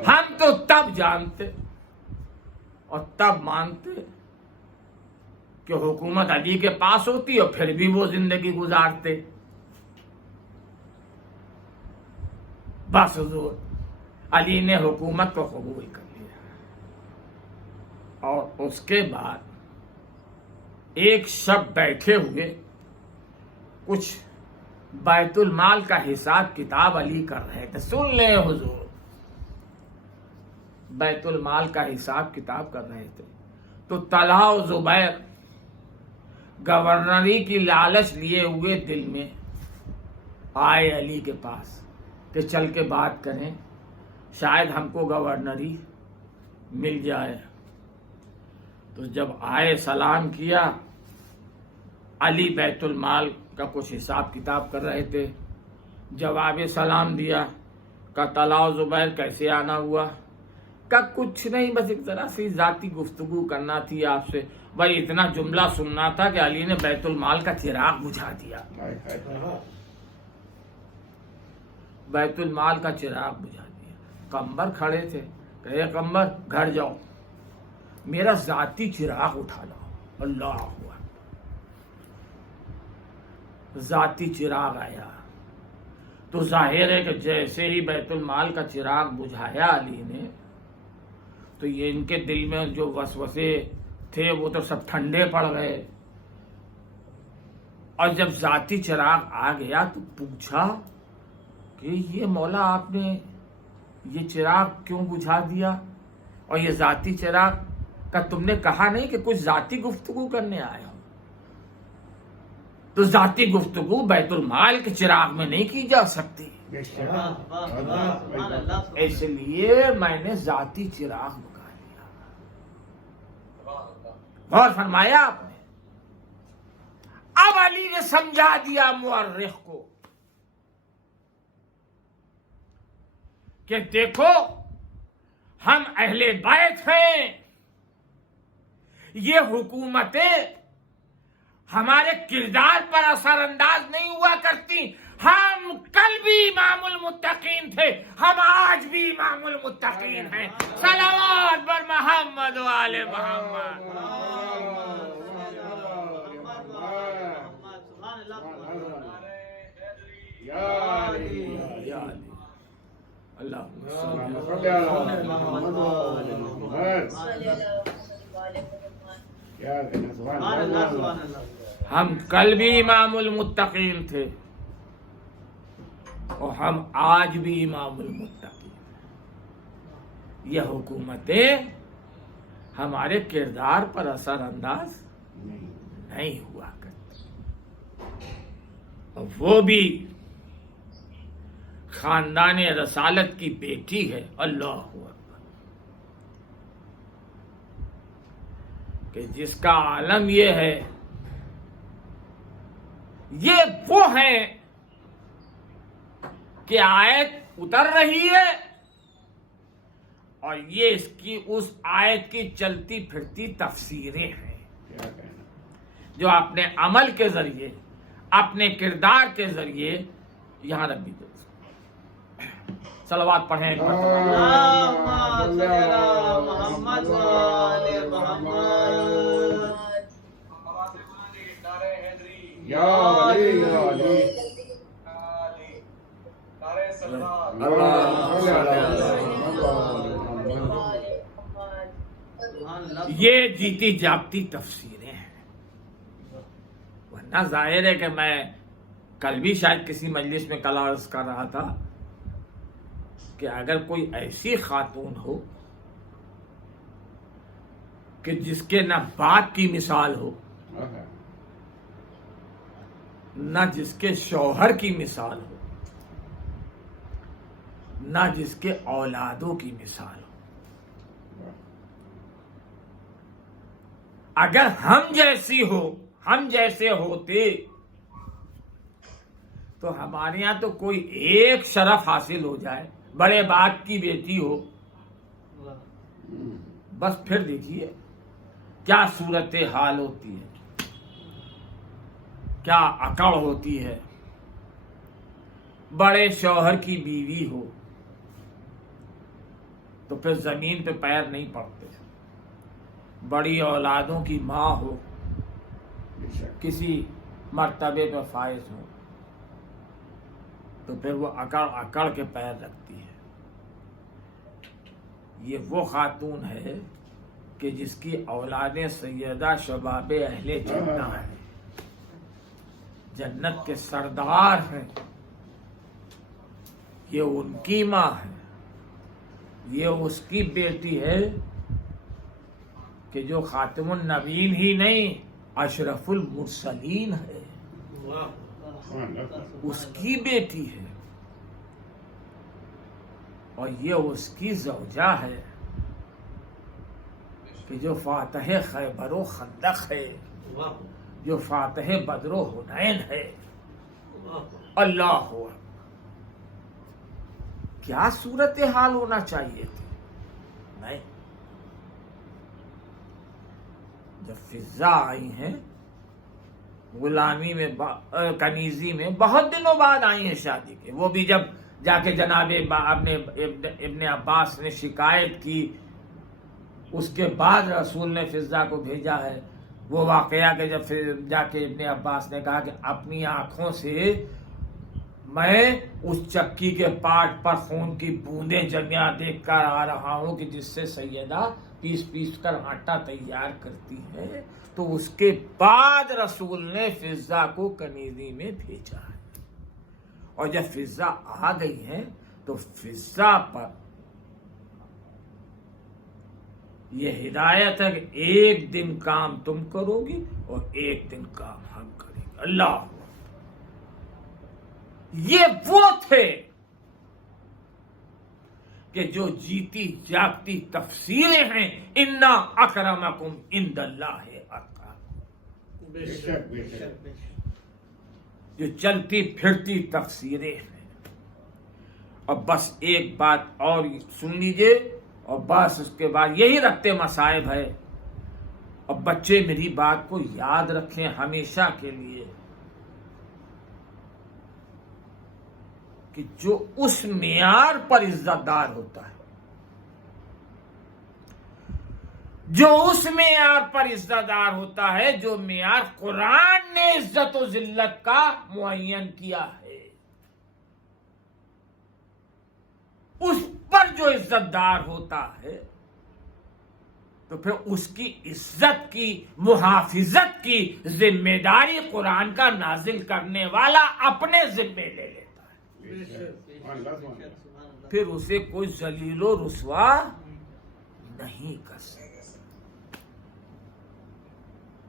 ہم تو تب جانتے اور تب مانتے کہ حکومت علی کے پاس ہوتی اور پھر بھی وہ زندگی گزارتے۔ بس حضور علی نے حکومت کو قبول کر لیا، اور اس کے بعد ایک شب بیٹھے ہوئے کچھ بیت المال کا حساب کتاب علی کر رہے تھے۔ سن لیں حضور، بیت المال کا حساب کتاب کر رہے تھے تو طلحہ و زبیر گورنری کی لالچ لیے ہوئے دل میں آئے علی کے پاس کہ چل کے بات کریں، شاید ہم کو گورنری مل جائے۔ تو جب آئے سلام کیا، علی بیت المال کا کچھ حساب کتاب کر رہے تھے، جواب سلام دیا، کہ طلحہ و زبیر کیسے آنا ہوا؟ کہ کچھ نہیں، بس ایک ذرا سی ذاتی گفتگو کرنا تھی آپ سے، بھائی اتنا جملہ سننا تھا کہ علی نے بیت المال کا چراغ بجھا دیا۔ بیت المال کا چراغ بجھا دیا۔ قمبر کھڑے تھے، کہے قمبر گھر جاؤ، میرا ذاتی چراغ اٹھا لاؤ۔ اللہ اکبر، ذاتی چراغ آیا تو ظاہر ہے کہ جیسے ہی بیت المال کا چراغ بجھایا علی نے، تو یہ ان کے دل میں جو وسوسے تھے وہ تو سب ٹھنڈے پڑ گئے، اور جب ذاتی چراغ آ گیا تو پوچھا کہ یہ مولا آپ نے یہ چراغ کیوں بجھا دیا؟ اور یہ ذاتی چراغ کا تم نے کہا نہیں کہ کچھ ذاتی گفتگو کرنے آئے ہو؟ تو ذاتی گفتگو بیت المال کے چراغ میں نہیں کی جا سکتی، اس لیے میں نے ذاتی چراغ بجھا لیا۔ غور فرمایا آپ نے؟ اب علی نے سمجھا دیا مورخ کو کہ دیکھو ہم اہل بیت ہیں، یہ حکومتیں ہمارے کردار پر اثر انداز نہیں ہوا کرتی۔ ہم کل بھی امام المتقین تھے، ہم آج بھی امام المتقین ہیں۔ صلوات بر محمد و آل محمد۔ ہم کل بھی امام المتقین تھے اور ہم آج بھی امام المتقین ہیں۔ یہ حکومتیں ہمارے کردار پر اثر انداز نہیں ہوا کرتی، اور وہ بھی خاندان رسالت کی بیٹی ہے۔ اللہ اکبر۔ کہ جس کا عالم یہ ہے، یہ وہ ہے کہ آیت اتر رہی ہے اور یہ اس آیت کی چلتی پھرتی تفسیریں ہیں، کیا کہنا، جو اپنے عمل کے ذریعے، اپنے کردار کے ذریعے یہاں رکھ دی۔ صلوات پڑھیں ایک مرتبہ۔ اللہم صلی علی محمد و آل محمد۔ یا ولی یا علی، یہ جیتی جاگتی تفسیریں ہیں، ورنہ ظاہر ہے کہ میں کل بھی شاید کسی مجلس میں کل عرض کر رہا تھا کہ اگر کوئی ایسی خاتون ہو کہ جس کے نہ باپ کی مثال ہو، نہ جس کے شوہر کی مثال ہو، نہ جس کے اولادوں کی مثال ہو، اگر ہم جیسی ہو، ہم جیسے ہوتے تو ہمارے یہاں تو کوئی ایک شرف حاصل ہو جائے، بڑے باپ کی بیٹی ہو، بس پھر دیکھیے کیا صورت حال ہوتی ہے، کیا اکڑ ہوتی ہے۔ بڑے شوہر کی بیوی ہو تو پھر زمین پہ پیر نہیں پڑتے، بڑی اولادوں کی ماں ہو، کسی مرتبے پہ فائز ہو تو پھر وہ اکڑ اکڑ کے پیر رکھتی ہے۔ یہ وہ خاتون ہے کہ جس کی اولادیں سیدہ شباب اہل جنہ ہیں، جنت کے سردار ہیں، یہ ان کی ماں ہے، یہ اس کی بیٹی ہے کہ جو خاتم النبیین ہی نہیں اشرف المرسلین ہے، اس کی بیٹی ہے، اور یہ اس کی زوجہ ہے کہ جو فاتح خیبر و خندق ہے، جو فاتح بدر و حنین ہے۔ اللہ ہو، کیا صورتحال ہونا چاہیے تھی؟ نہیں، جب فضا آئی ہیں غلامی میں، کنیزی میں، بہت دنوں بعد آئی ہیں شادی کے، وہ بھی جب جا کے جناب ابن عباس نے شکایت کی، اس کے بعد رسول نے فضا کو بھیجا ہے۔ وہ واقعہ کہ جب پھر جا کے ابن عباس نے کہا کہ اپنی آنکھوں سے میں اس چکی کے پاٹ پر خون کی بوندیں جمیا دیکھ کر آ رہا ہوں کہ جس سے سیدہ پیس پیس کر آٹا تیار کرتی ہے، تو اس کے بعد رسول نے فضا کو کنیزی میں بھیجا ہے۔ اور جب فضا آ گئی ہے تو فضا پر یہ ہدایت ہے کہ ایک دن کام تم کرو گی اور ایک دن کام ہم کریں گے۔ اللہ، یہ وہ تھے کہ جو جیتی جاگتی تفسیریں ہیں، انا اکرمکم عند اللہ اتقاکم، بے شک بے شک، جو چلتی پھرتی تفسیریں ہیں۔ اور بس ایک بات اور سن لیجئے، اور بس اس کے بعد یہی رکھتے مصائب ہے۔ اور بچے میری بات کو یاد رکھیں ہمیشہ کے لیے کہ جو اس معیار پر عزت دار ہوتا ہے، جو اس معیار پر عزت دار ہوتا ہے، جو معیار قرآن نے عزت و ذلت کا معین کیا ہے، اس پر جو عزت دار ہوتا ہے تو پھر اس کی عزت کی محافظت کی ذمہ داری قرآن کا نازل کرنے والا اپنے ذمے لے لیتا ہے۔ پھر اسے کوئی ذلیل و رسوا نہیں کر سکتا۔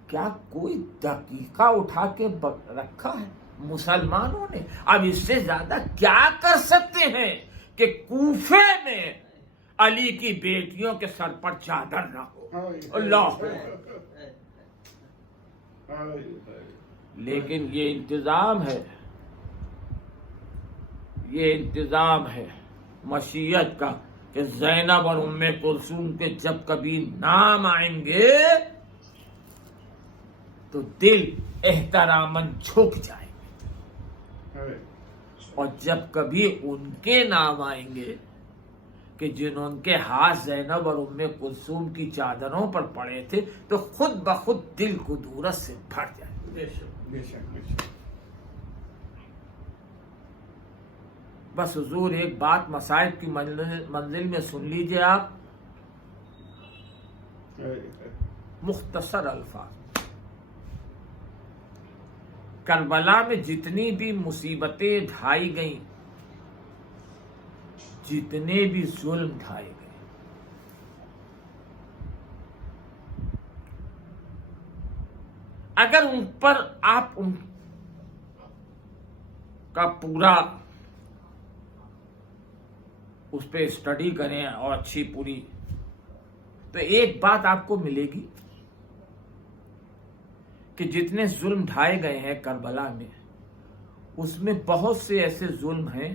کیا کوئی دقیقہ اٹھا کے رکھا ہے مسلمانوں نے؟ اب اس سے زیادہ کیا کر سکتے ہیں کہ کوفے میں علی کی بیٹیوں کے سر پر چادر نہ ہو. اللہ. لیکن یہ انتظام ہے، یہ انتظام ہے مشیت کا کہ زینب اور ام کلثوم کے جب کبھی نام آئیں گے تو دل احتراماً جھک جائیں گے، اور جب کبھی ان کے نام آئیں گے کہ جنہوں کے ہاتھ زینب اور ام کلثوم کی چادروں پر پڑے تھے تو خود بخود دل کو دورت سے بھر جائے. بس حضور ایک بات مصائب کی منزل میں سن لیجئے آپ، مختصر الفاظ. کربلا میں جتنی بھی مصیبتیں ڈھائی گئیں، جتنے بھی ظلم ڈھائے گئے، اگر ان پر آپ ان کا پورا اس پہ اسٹڈی کریں اور اچھی پوری، تو ایک بات آپ کو ملے گی کہ جتنے ظلم ڈھائے گئے ہیں کربلا میں، اس میں بہت سے ایسے ظلم ہیں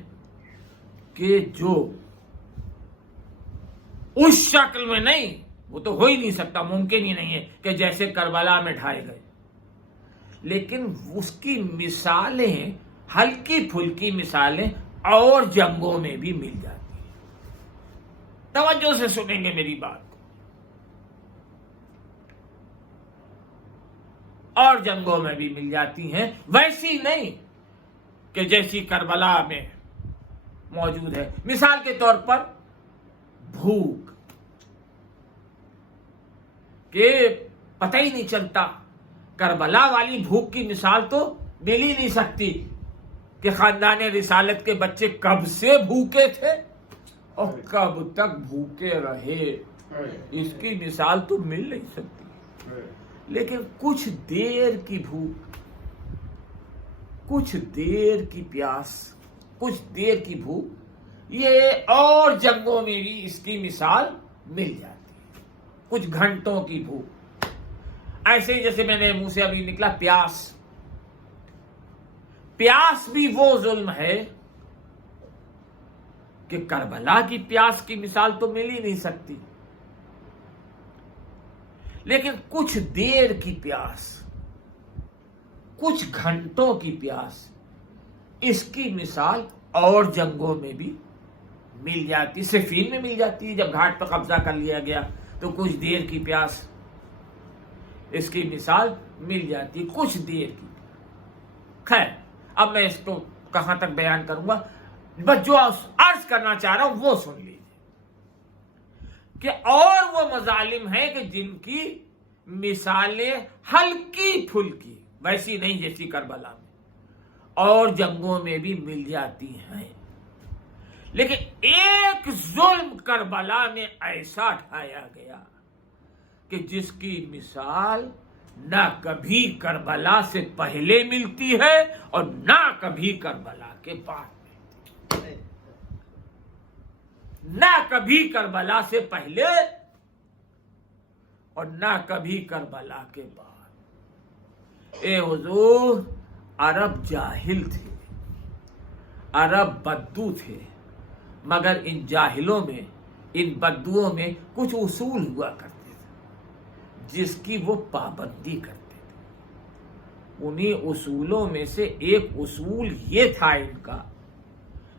کہ جو اس شکل میں نہیں، وہ تو ہو ہی نہیں سکتا، ممکن ہی نہیں ہے کہ جیسے کربلا میں ڈھائے گئے، لیکن اس کی مثالیں، ہلکی پھلکی مثالیں اور جنگوں میں بھی مل جاتی ہیں. توجہ سے سنیں گے میری بات کو. اور جنگوں میں بھی مل جاتی ہیں، ویسی نہیں کہ جیسی کربلا میں موجود ہے. مثال کے طور پر بھوک، کہ پتہ ہی نہیں چلتا. کربلا والی بھوک کی مثال تو مل ہی نہیں سکتی کہ خاندان رسالت کے بچے کب سے بھوکے تھے اور کب تک بھوکے رہے، اس کی مثال تو مل نہیں سکتی. لیکن کچھ دیر کی بھوک، کچھ دیر کی پیاس، کچھ دیر کی بھوک، یہ اور جنگوں میں بھی اس کی مثال مل جاتی ہے. کچھ گھنٹوں کی بھوک، ایسے ہی جیسے میں نے منہ سے ابھی نکلا پیاس. پیاس بھی وہ ظلم ہے کہ کربلا کی پیاس کی مثال تو مل ہی نہیں سکتی، لیکن کچھ دیر کی پیاس، کچھ گھنٹوں کی پیاس، اس کی مثال اور جنگوں میں بھی مل جاتی. صفین میں مل جاتی ہے، جب گھاٹ پہ قبضہ کر لیا گیا تو کچھ دیر کی پیاس، اس کی مثال مل جاتی، کچھ دیر کی. خیر، اب میں اس کو کہاں تک بیان کروں گا، بس جو عرض کرنا چاہ رہا ہوں وہ سن لیجیے کہ اور وہ مظالم ہیں کہ جن کی مثالیں ہلکی پھلکی، ویسی نہیں جیسی کربلا میں، اور جنگوں میں بھی مل جاتی ہیں. لیکن ایک ظلم کربلا میں ایسا ڈھایا گیا کہ جس کی مثال نہ کبھی کربلا سے پہلے ملتی ہے اور نہ کبھی کربلا کے بعد ملتی ہے. نہ کبھی کربلا سے پہلے اور نہ کبھی کربلا کے بعد. اے حضور، عرب جاہل تھے، عرب بدو تھے، مگر ان جاہلوں میں، ان بدوؤں میں کچھ اصول ہوا کرتے جس کی وہ پابندی کرتے تھے. انہیں اصولوں میں سے ایک اصول یہ تھا ان کا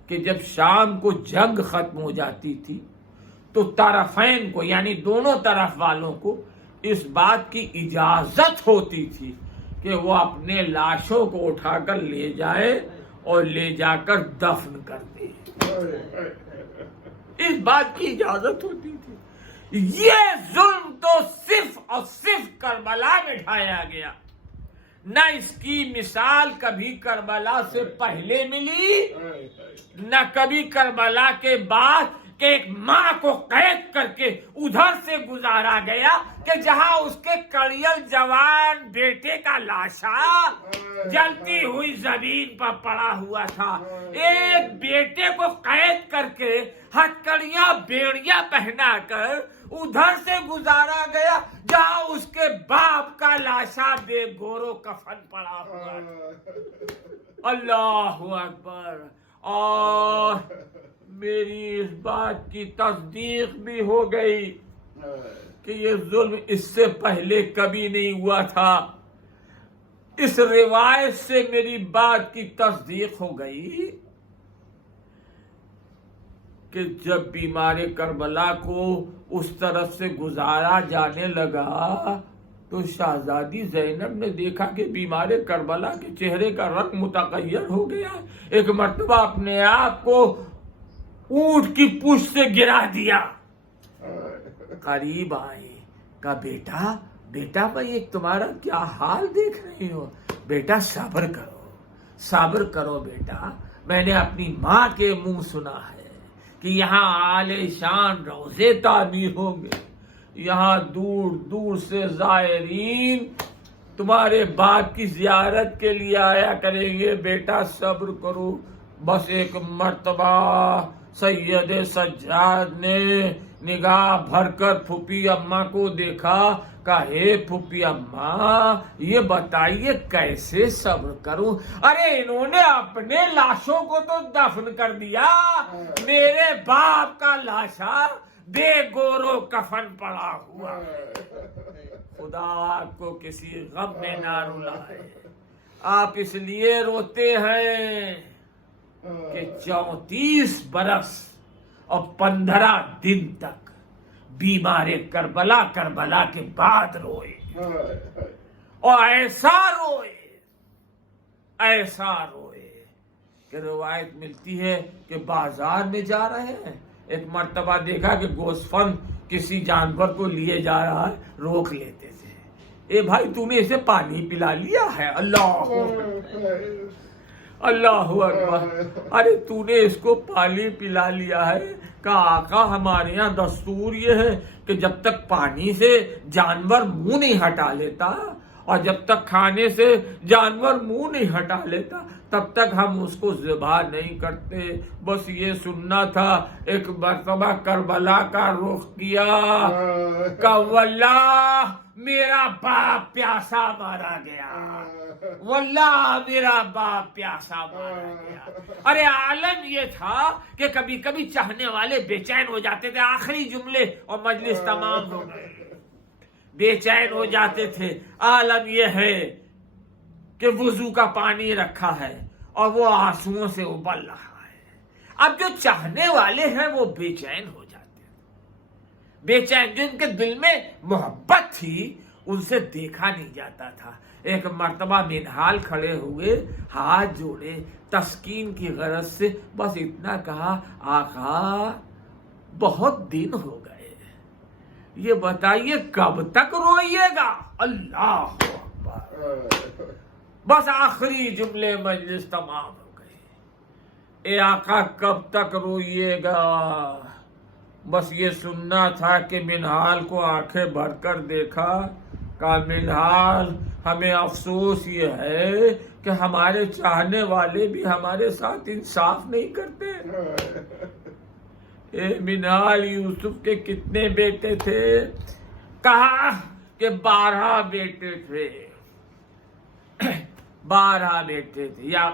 کہ جب شام کو جنگ ختم ہو جاتی تھی تو طرفین کو، یعنی دونوں طرف والوں کو، اس بات کی اجازت ہوتی تھی کہ وہ اپنے لاشوں کو اٹھا کر لے جائے اور لے جا کر دفن کر دے. اس بات کی اجازت ہوتی تھی. یہ ظلم تو صرف اور صرف کربلا میں ڈھایا گیا، نہ اس کی مثال کبھی کربلا سے پہلے ملی، نہ کبھی کربلا کے بعد کہ ایک ماں کو قید کر کے ادھر سے گزارا گیا کہ جہاں اس کے کڑیل جوان بیٹے کا لاشا جلتی ہوئی زمین پر پڑا ہوا تھا، ایک بیٹے کو قید کر کے ہتھکڑیاں بیڑیاں پہنا کر ادھر سے گزارا گیا جہاں اس کے باپ کا لاشا بے گورو کفن پڑا ہوا تھا۔ اللہ اکبر۔ اور میری اس بات کی تصدیق بھی ہو گئی کہ یہ ظلم اس سے پہلے کبھی نہیں ہوا تھا۔ اس روایت سے میری بات کی تصدیق ہو گئی کہ جب بیمار کربلا کو اس طرف سے گزارا جانے لگا تو شہزادی زینب نے دیکھا کہ بیمار کربلا کے چہرے کا رنگ متغیر ہو گیا۔ ایک مرتبہ اپنے آپ کو اونٹ کی پشت سے گرا دیا، قریب آئے، کہا بیٹا بیٹا بھائی تمہارا کیا حال دیکھ رہی ہو؟ بیٹا صبر کرو بیٹا، میں نے اپنی ماں کے منہ سنا ہے کہ یہاں عالی شان روضے تعمیر ہوں گے، یہاں دور دور سے زائرین تمہارے باپ کی زیارت کے لیے آیا کریں گے، بیٹا صبر کرو۔ بس ایک مرتبہ سید سجاد نے نگاہ بھر کر پھوپھی اماں کو دیکھا، کہا ہے پھوپھی اماں یہ بتائیے کیسے صبر کروں؟ ارے انہوں نے اپنے لاشوں کو تو دفن کر دیا، میرے باپ کا لاشا بے گورو کفن پڑا ہوا ہے۔ خدا آپ کو کسی غم میں نہ رلائے۔ آپ اس لیے روتے ہیں کہ 34 برس اور 15 دن تک بیمار کربلا کے بعد روئے، اور ایسا روئے کہ روایت ملتی ہے کہ بازار میں جا رہے ہیں، ایک مرتبہ دیکھا کہ گوسفند کسی جانور کو لیے جا رہا ہے، روک لیتے تھے، اے بھائی تو نے اسے پانی پلا لیا ہے؟ اللہ اکبر، ارے تو نے اس کو پانی پلا لیا ہے؟ کہا آقا ہمارے یہاں دستور یہ ہے کہ جب تک پانی سے جانور منہ نہیں ہٹا لیتا اور جب تک کھانے سے جانور منہ نہیں ہٹا لیتا تب تک ہم اس کو ذبح نہیں کرتے۔ بس یہ سننا تھا۔ ایک مرتبہ کربلا کا رخ کیا کہ واللہ میرا باپ پیاسا مارا گیا، واللہ میرا باپ پیاسا مارا گیا۔ ارے عالم یہ تھا کہ کبھی کبھی چاہنے والے بے چین ہو جاتے تھے، آخری جملے اور مجلس تمام ہو گئے، بے چین ہو جاتے تھے۔ عالم یہ ہے کہ وضو کا پانی رکھا ہے اور وہ آنسوؤں سے ابل رہا ہے۔ اب جو چاہنے والے ہیں وہ بے چین ہو جاتے ہیں، بے چین، جن کے دل میں محبت تھی ان سے دیکھا نہیں جاتا تھا۔ ایک مرتبہ منہال کھڑے ہوئے، ہاتھ جوڑے، تسکین کی غرض سے بس اتنا کہا آقا بہت دن ہو گئے، یہ بتائیے کب تک روئیے گا؟ اللہ اکبر۔ بس آخری جملے مجلس تمام ہو گئی۔ اے آقا کب تک روئیے گا؟ بس یہ سننا تھا کہ منہال کو آنکھیں بھر کر دیکھا، کہا منہال ہمیں افسوس یہ ہے کہ ہمارے چاہنے والے بھی ہمارے ساتھ انصاف نہیں کرتے۔ اے منہال یوسف کے کتنے بیٹے تھے؟ کہا کہ 12 بیٹے تھے، 12 بیٹے تھے، یا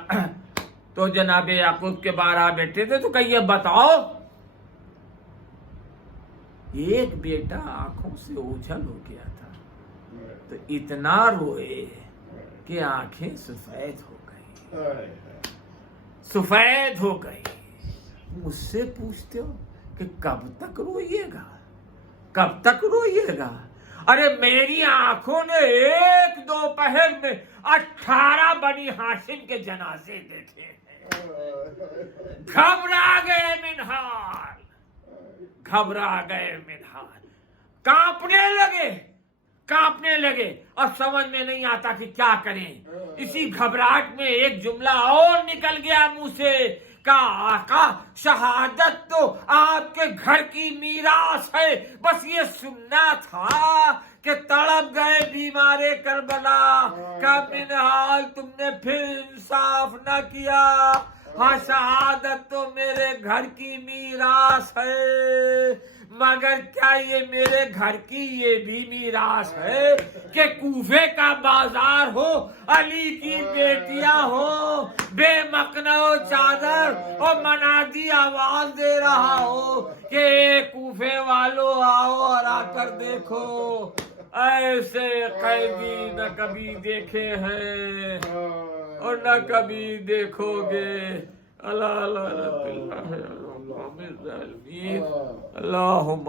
تو جناب یعقوب کے 12 بیٹے تھے، تو کہیے بتاؤ ایک بیٹا آنکھوں سے اوجھل ہو گیا تھا تو اتنا روئے کہ آنکھیں سفید ہو گئی، سفید ہو گئی۔ مجھ سے پوچھتے ہو کہ کب تک روئیے گا، کب تک روئیے گا؟ ارے میری آنکھوں نے ایک دوپہر میں 18 بنی ہاشم کے جنازے دیکھے ہیں۔ گھبرا گئے منہال، گھبرا گئے منہال، کانپنے لگے اور سمجھ میں نہیں آتا کہ کیا کریں۔ اسی گھبراہٹ میں ایک جملہ اور نکل گیا منہ سے کہا آقا شہادت تو آپ کے گھر کی میراث ہے، بس یہ سننا تھا کہ تڑپ گئے بیمار کربلا کا منحال تم نے پھر انصاف نہ کیا۔ ہاں شہادت تو میرے گھر کی میراث ہے، مگر کیا یہ میرے گھر کی یہ بھی میراث ہے کہ کوفے کا بازار ہو، علی کی بیٹیاں ہو، بے مقنع و چادر اور منادی آواز دے رہا ہو کہ کوفے والوں آؤ اور آ کر دیکھو، ایسے قیدی نہ کبھی دیکھے ہیں اور نہ کبھی دیکھو گے۔ اللہ اللہ اللہ اللہ اللہم